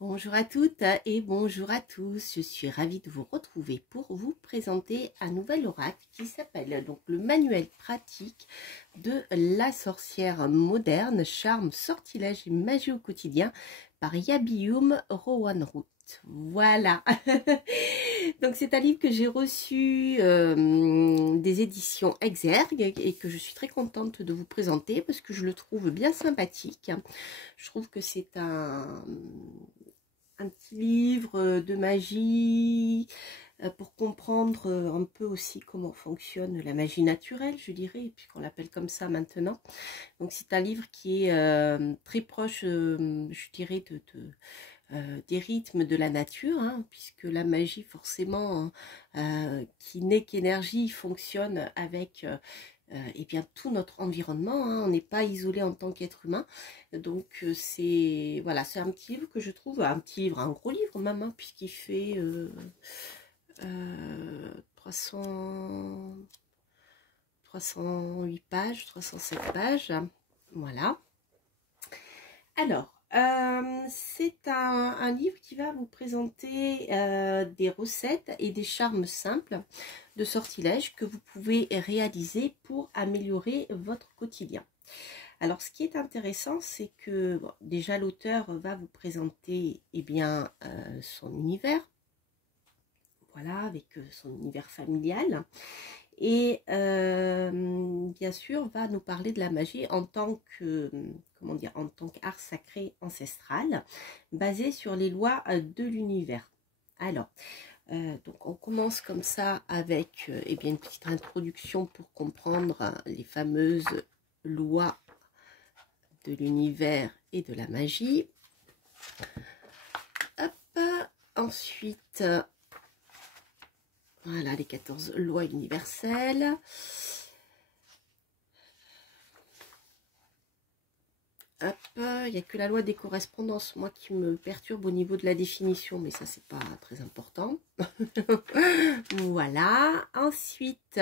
Bonjour à toutes et bonjour à tous, je suis ravie de vous retrouver pour vous présenter un nouvel oracle qui s'appelle donc le manuel pratique de la sorcière moderne, charme, sortilège et magie au quotidien par Yabiyum Rowanroot. Voilà. Donc c'est un livre que j'ai reçu des éditions Exergue et que je suis très contente de vous présenter parce que je le trouve bien sympathique. Je trouve que c'est un petit livre de magie pour comprendre un peu aussi comment fonctionne la magie naturelle, je dirais, puisqu'on l'appelle comme ça maintenant. Donc c'est un livre qui est très proche, je dirais, des rythmes de la nature, hein, puisque la magie forcément qui n'est qu'énergie fonctionne avec et bien tout notre environnement, hein. On n'est pas isolé en tant qu'être humain, donc c'est voilà, c'est un petit livre que je trouve, un petit livre, un gros livre même, hein, puisqu'il fait 300, 308 pages, 307 pages, voilà. Alors, c'est un livre qui va vous présenter des recettes et des charmes simples de sortilèges que vous pouvez réaliser pour améliorer votre quotidien. Alors, ce qui est intéressant, c'est que bon, déjà l'auteur va vous présenter son univers, voilà, avec son univers familial. Et bien sûr va nous parler de la magie en tant que, comment dire, en tant qu'art sacré ancestral basé sur les lois de l'univers. Alors donc on commence comme ça avec une petite introduction pour comprendre les fameuses lois de l'univers et de la magie. Hop, ensuite voilà les 14 lois universelles. Hop, il n'y a que la loi des correspondances, moi, qui me perturbe au niveau de la définition, mais ça, c'est pas très important. Voilà. Ensuite,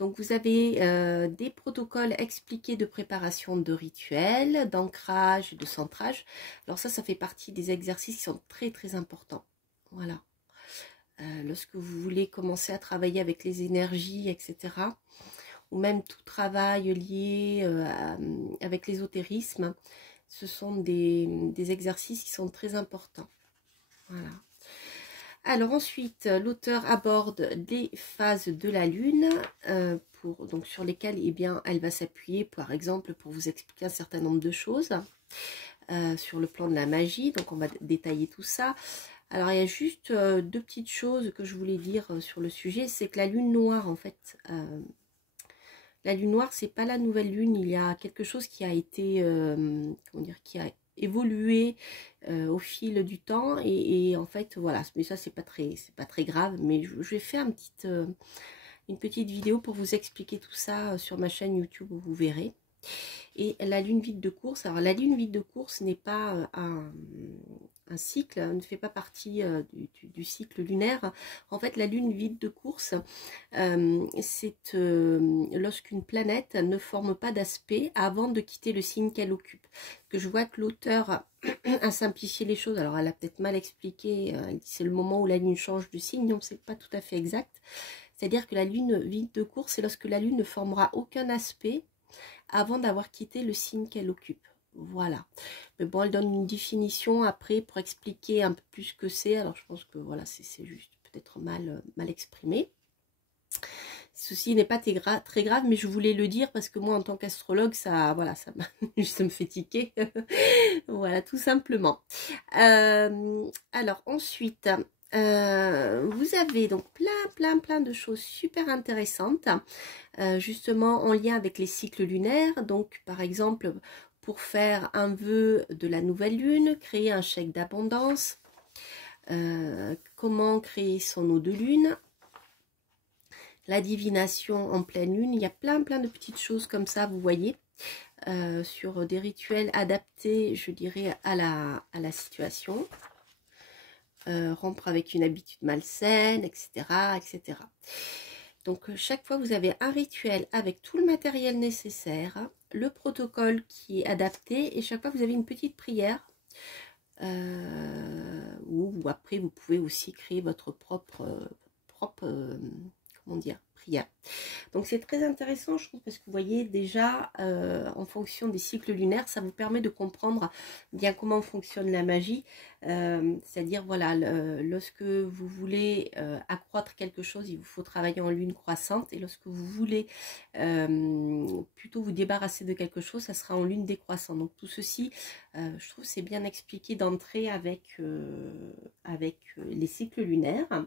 donc vous avez des protocoles expliqués de préparation de rituels, d'ancrage, de centrage. Alors ça fait partie des exercices qui sont très, très importants. Voilà. Lorsque vous voulez commencer à travailler avec les énergies, etc., ou même tout travail lié avec l'ésotérisme, ce sont des exercices qui sont très importants. Voilà. Alors ensuite, l'auteur aborde des phases de la Lune, donc sur lesquelles elle va s'appuyer, par exemple, pour vous expliquer un certain nombre de choses sur le plan de la magie. Donc on va détailler tout ça. Alors il y a juste deux petites choses que je voulais dire sur le sujet, c'est que la lune noire, en fait, la lune noire, c'est pas la nouvelle lune, il y a quelque chose qui a été, comment dire, qui a évolué au fil du temps, et en fait, voilà, mais ça c'est pas très grave, mais je vais faire une petite vidéo pour vous expliquer tout ça sur ma chaîne YouTube, où vous verrez. Et la lune vide de course, alors la lune vide de course n'est pas un cycle, ne fait pas partie du cycle lunaire. En fait, la lune vide de course, c'est lorsqu'une planète ne forme pas d'aspect avant de quitter le signe qu'elle occupe. Que je vois que l'auteur a simplifié les choses, alors elle a peut-être mal expliqué, elle dit c'est le moment où la lune change de signe, non, c'est pas tout à fait exact. C'est-à-dire que la lune vide de course, c'est lorsque la lune ne formera aucun aspect avant d'avoir quitté le signe qu'elle occupe. Voilà. Mais bon, elle donne une définition après pour expliquer un peu plus ce que c'est. Alors, je pense que voilà, c'est juste peut-être mal exprimé. Ceci n'est pas très grave, mais je voulais le dire parce que moi, en tant qu'astrologue, ça, voilà, ça me fait tiquer. Voilà, tout simplement. Alors, ensuite, vous avez donc plein de choses super intéressantes, justement en lien avec les cycles lunaires. Donc par exemple, pour faire un vœu de la nouvelle lune, créer un chèque d'abondance, comment créer son eau de lune, la divination en pleine lune. Il y a plein de petites choses comme ça, vous voyez, sur des rituels adaptés, je dirais, à la situation. Rompre avec une habitude malsaine, etc., etc. Donc chaque fois vous avez un rituel avec tout le matériel nécessaire, le protocole qui est adapté, et chaque fois vous avez une petite prière Ou après vous pouvez aussi créer votre comment dire, prière. Donc c'est très intéressant, je trouve, parce que vous voyez déjà, en fonction des cycles lunaires, ça vous permet de comprendre bien comment fonctionne la magie. C'est-à-dire, voilà, lorsque vous voulez accroître quelque chose, il vous faut travailler en lune croissante. Et lorsque vous voulez plutôt vous débarrasser de quelque chose, ça sera en lune décroissante. Donc tout ceci, je trouve, c'est bien expliqué d'entrée avec les cycles lunaires.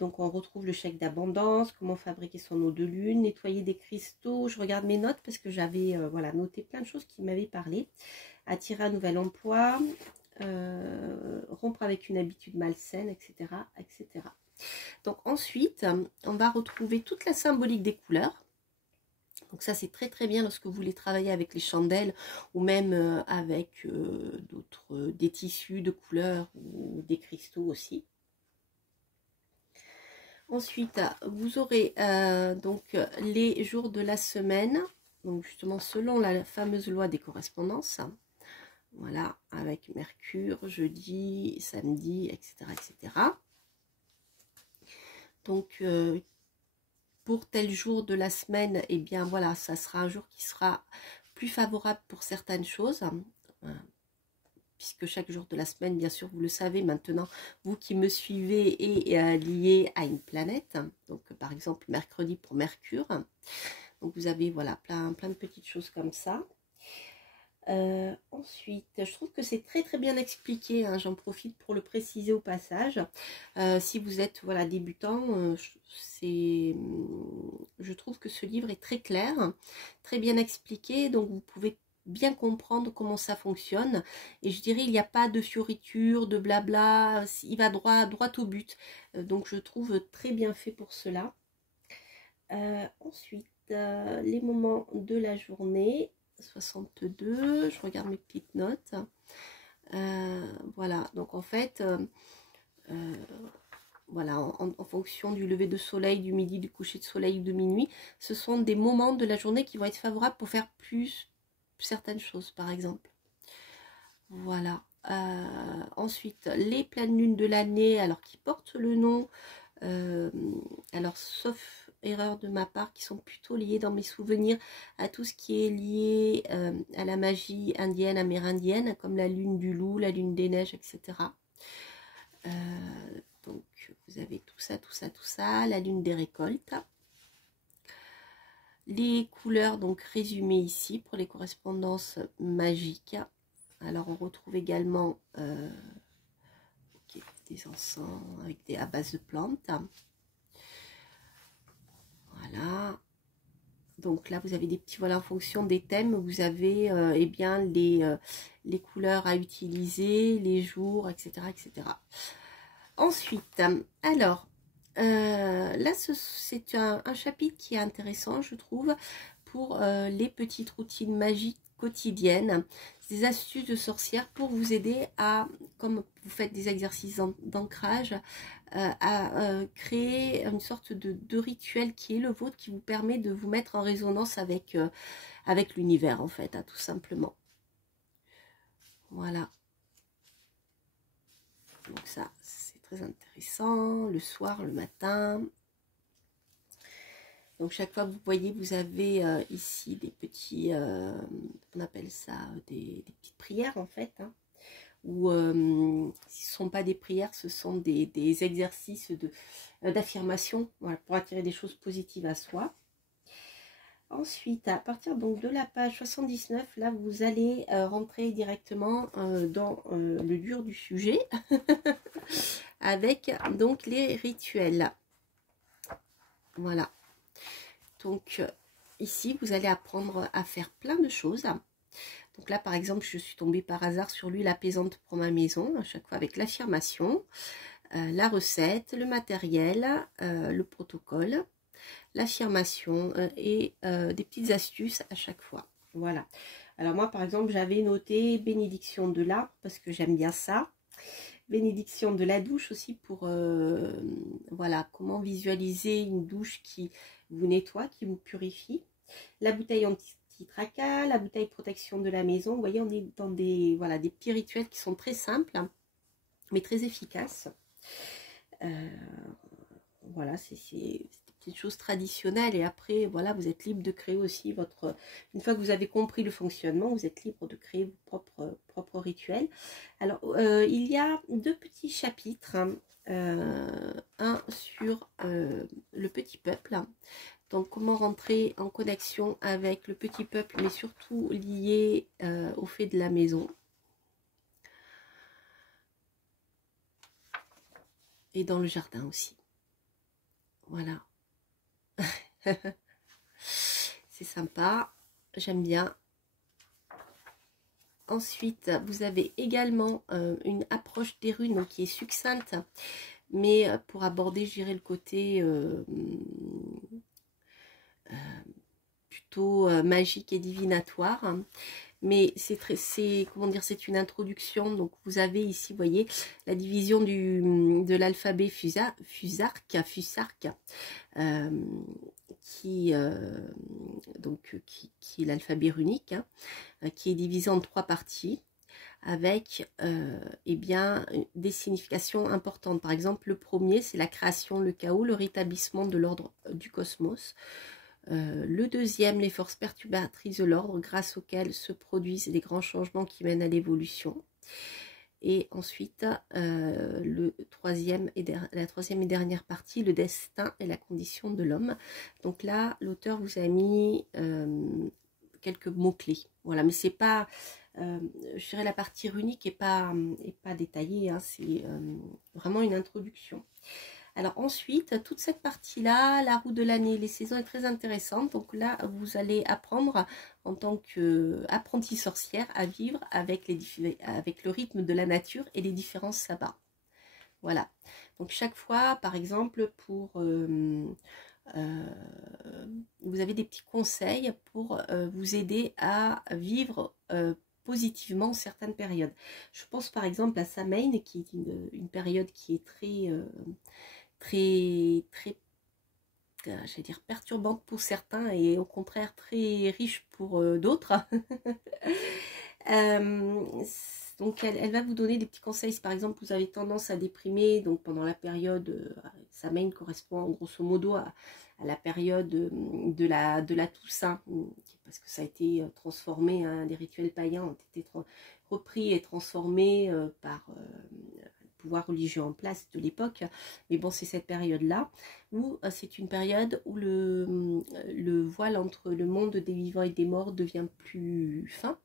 Donc on retrouve le chèque d'abondance, comment fabriquer son eau de lune, nettoyer des cristaux. Je regarde mes notes parce que j'avais voilà, noté plein de choses qui m'avaient parlé. Attirer un nouvel emploi, rompre avec une habitude malsaine, etc., etc. Donc ensuite, on va retrouver toute la symbolique des couleurs. Donc ça c'est très très bien lorsque vous voulez travailler avec les chandelles ou même avec des tissus de couleurs ou des cristaux aussi. Ensuite, vous aurez donc les jours de la semaine, donc justement selon la fameuse loi des correspondances. Voilà, avec Mercure, jeudi, samedi, etc. etc. Donc, pour tel jour de la semaine, eh bien voilà, ça sera un jour qui sera plus favorable pour certaines choses. Puisque chaque jour de la semaine, bien sûr, vous le savez maintenant, vous qui me suivez, est lié à une planète. Donc, par exemple, mercredi pour Mercure. Donc, vous avez, voilà, plein de petites choses comme ça. Ensuite, je trouve que c'est très très bien expliqué, hein, j'en profite pour le préciser au passage. Si vous êtes voilà, débutant, je trouve que ce livre est très clair, très bien expliqué, donc vous pouvez bien comprendre comment ça fonctionne. Et je dirais, il n'y a pas de fioritures, de blabla, il va droit au but. Donc je trouve très bien fait pour cela. Ensuite, les moments de la journée. 62, je regarde mes petites notes. Voilà, donc en fait, voilà, en fonction du lever de soleil, du midi, du coucher de soleil ou de minuit, ce sont des moments de la journée qui vont être favorables pour faire plus certaines choses, par exemple. Voilà. Ensuite, les pleines lunes de l'année, alors qui portent le nom, alors sauf erreur de ma part, qui sont plutôt liées dans mes souvenirs à tout ce qui est lié à la magie indienne, amérindienne, comme la lune du loup, la lune des neiges, etc. Donc vous avez tout ça, la lune des récoltes. Les couleurs donc résumées ici pour les correspondances magiques. Alors on retrouve également des encens à base de plantes. Voilà. Donc là, vous avez des petits, voilà, en fonction des thèmes, vous avez eh bien, les couleurs à utiliser, les jours, etc. etc. Ensuite, alors, là, c'est un chapitre qui est intéressant, je trouve, pour les petites routines magiques quotidiennes, des astuces de sorcière pour vous aider à, comme vous faites des exercices d'ancrage, à créer une sorte de rituel qui est le vôtre, qui vous permet de vous mettre en résonance avec l'univers, en fait, hein, tout simplement. Voilà. Donc ça, c'est très intéressant. Le soir, le matin. Donc chaque fois, vous voyez, vous avez ici des petits, on appelle ça des petites prières, en fait, hein. Ou ce ne sont pas des prières, ce sont des exercices d'affirmation, voilà, pour attirer des choses positives à soi. Ensuite, à partir donc de la page 79, là vous allez rentrer directement dans le dur du sujet avec donc les rituels. Voilà. Donc ici vous allez apprendre à faire plein de choses. Donc là, par exemple, je suis tombée par hasard sur l'huile apaisante pour ma maison, à chaque fois avec l'affirmation, la recette, le matériel, le protocole, l'affirmation et des petites astuces à chaque fois. Voilà. Alors moi, par exemple, j'avais noté bénédiction de l'arbre parce que j'aime bien ça. Bénédiction de la douche aussi pour, voilà, comment visualiser une douche qui vous nettoie, qui vous purifie. La bouteille petit tracas, la bouteille protection de la maison. Vous voyez, on est dans des, voilà, des petits rituels qui sont très simples, mais très efficaces. Voilà, c'est des petites choses traditionnelles. Et après, voilà, vous êtes libre de créer aussi votre... Une fois que vous avez compris le fonctionnement, vous êtes libre de créer vos propres rituels. Alors, il y a deux petits chapitres. Un sur le petit peuple. Donc, comment rentrer en connexion avec le petit peuple, mais surtout lié au fait de la maison. Et dans le jardin aussi. Voilà. C'est sympa. J'aime bien. Ensuite, vous avez également une approche des runes qui est succincte, mais pour aborder, je dirais, le côté plutôt magique et divinatoire. Mais comment dire, c'est une introduction. Donc vous avez ici, vous voyez, la division de l'alphabet Fusark, qui est l'alphabet runique, qui est divisé en 3 parties avec eh bien, des significations importantes. Par exemple, le premier, c'est la création, le chaos, le rétablissement de l'ordre du cosmos. Le deuxième, les forces perturbatrices de l'ordre grâce auxquelles se produisent les grands changements qui mènent à l'évolution. Et ensuite, la troisième et dernière partie, le destin et la condition de l'homme. Donc là, l'auteur vous a mis quelques mots-clés. Voilà, mais c'est pas, je dirais, la partie runique n'est pas détaillée, hein, c'est vraiment une introduction. Alors ensuite, toute cette partie-là, la roue de l'année, les saisons est très intéressante. Donc là, vous allez apprendre en tant qu'apprentie sorcière à vivre avec le rythme de la nature et les différents sabbats. Voilà. Donc chaque fois, par exemple, vous avez des petits conseils pour vous aider à vivre positivement certaines périodes. Je pense par exemple à Samhain, qui est une période qui est très j'allais dire perturbante pour certains et au contraire très riche pour d'autres. Donc elle va vous donner des petits conseils. Si par exemple vous avez tendance à déprimer, donc pendant la période, Samhain correspond grosso modo à la période de la Toussaint, parce que ça a été transformé, hein, les rituels païens ont été repris et transformés par pouvoir religieux en place de l'époque, mais bon, c'est cette période-là où c'est une période où le voile entre le monde des vivants et des morts devient plus fin,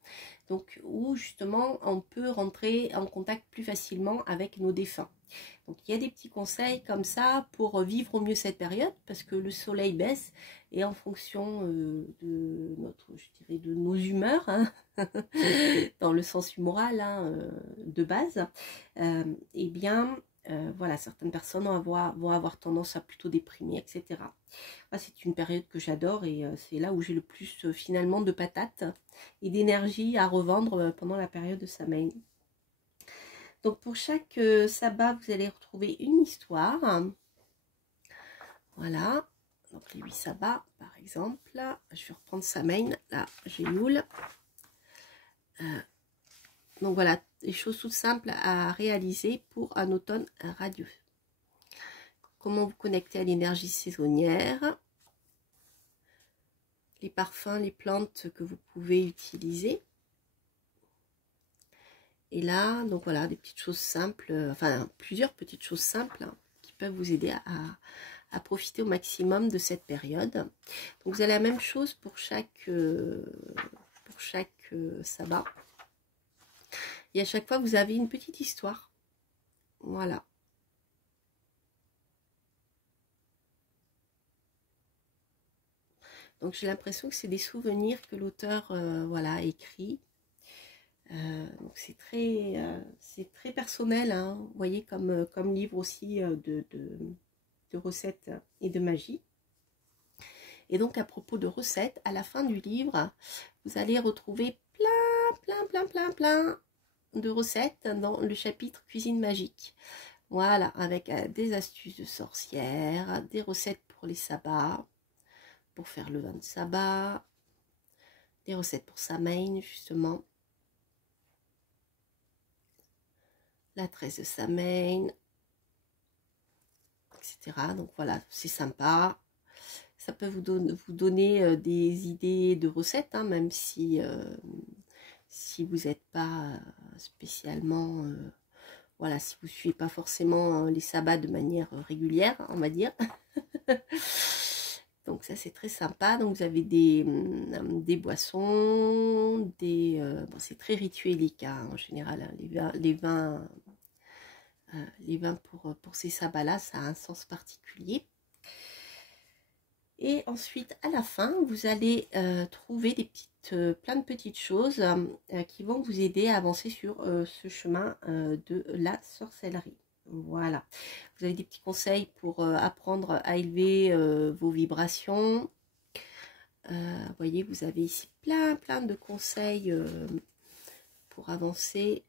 donc où justement on peut rentrer en contact plus facilement avec nos défunts. Donc il y a des petits conseils comme ça pour vivre au mieux cette période, parce que le soleil baisse et en fonction de nos humeurs, hein, dans le sens humoral, hein, de base, eh bien voilà, certaines personnes vont avoir tendance à plutôt déprimer, etc. C'est une période que j'adore et c'est là où j'ai le plus finalement de patates et d'énergie à revendre pendant la période de Samhain. Donc pour chaque sabbat, vous allez retrouver une histoire. Voilà. Donc les 8 sabbats, par exemple. Je vais reprendre Samhain. Là, j'ai Yule. Donc voilà, des choses toutes simples à réaliser pour un automne radieux. Comment vous connecter à l'énergie saisonnière. Les parfums, les plantes que vous pouvez utiliser. Et là, donc voilà, des petites choses simples, enfin plusieurs petites choses simples, hein, qui peuvent vous aider à profiter au maximum de cette période. Donc vous avez la même chose pour chaque sabbat. Et à chaque fois, vous avez une petite histoire. Voilà. Donc j'ai l'impression que c'est des souvenirs que l'auteur voilà, a écrit. Donc c'est très personnel, hein, vous voyez, comme livre aussi de recettes et de magie. Et donc à propos de recettes, à la fin du livre, vous allez retrouver plein de recettes dans le chapitre cuisine magique. Voilà, avec des astuces de sorcière, des recettes pour les sabbats, pour faire le vin de sabbat, des recettes pour sa main, justement. La tresse de sa main, etc. Donc voilà, c'est sympa. Ça peut vous donner des idées de recettes, hein, même si, si vous n'êtes pas spécialement... voilà, si vous ne suivez pas forcément les sabbats de manière régulière, on va dire. Donc ça, c'est très sympa. Donc vous avez des boissons, bon, c'est très rituelique, hein, en général, hein, les vins pour ces sabbats-là, ça a un sens particulier. Et ensuite, à la fin, vous allez trouver plein de petites choses qui vont vous aider à avancer sur ce chemin de la sorcellerie. Voilà. Vous avez des petits conseils pour apprendre à élever vos vibrations. Vous voyez, vous avez ici plein de conseils pour avancer.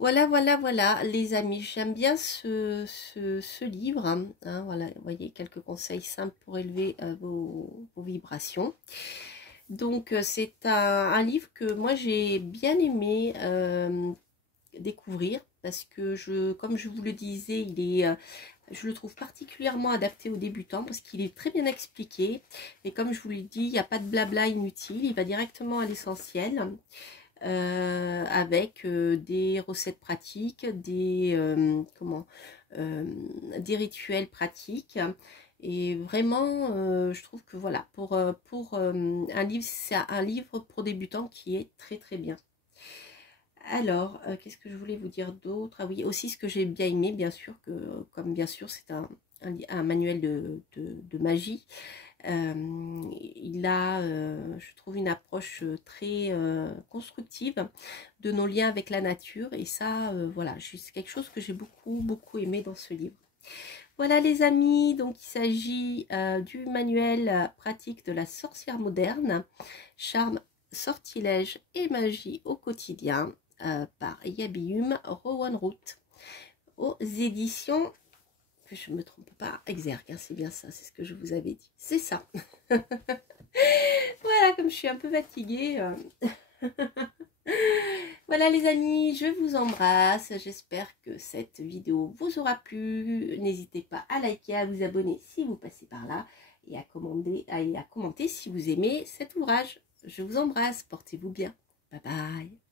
Voilà, les amis, j'aime bien ce livre, hein, voilà, vous voyez, quelques conseils simples pour élever vos vibrations. Donc, c'est un livre que moi, j'ai bien aimé découvrir, parce que, comme je vous le disais, je le trouve particulièrement adapté aux débutants, parce qu'il est très bien expliqué, et comme je vous l'ai dit, il n'y a pas de blabla inutile, il va directement à l'essentiel. Avec des recettes pratiques, des rituels pratiques, et vraiment je trouve que voilà, pour un livre, c'est un livre pour débutants qui est très bien. Alors qu'est-ce que je voulais vous dire d'autre? Ah oui, aussi ce que j'ai bien aimé, bien sûr, comme bien sûr c'est un manuel de magie. Il a, je trouve, une approche très constructive de nos liens avec la nature, et ça, voilà, c'est quelque chose que j'ai beaucoup aimé dans ce livre. Voilà les amis, donc il s'agit du manuel pratique de la sorcière moderne, charme, sortilège et magie au quotidien, par Yabium Rowan Root, aux éditions, que je ne me trompe pas, Exergue, hein, c'est bien ça, c'est ce que je vous avais dit, c'est ça. Voilà, comme je suis un peu fatiguée. Voilà les amis, je vous embrasse, j'espère que cette vidéo vous aura plu. N'hésitez pas à liker, à vous abonner si vous passez par là, et à commenter si vous aimez cet ouvrage. Je vous embrasse, portez-vous bien, bye bye.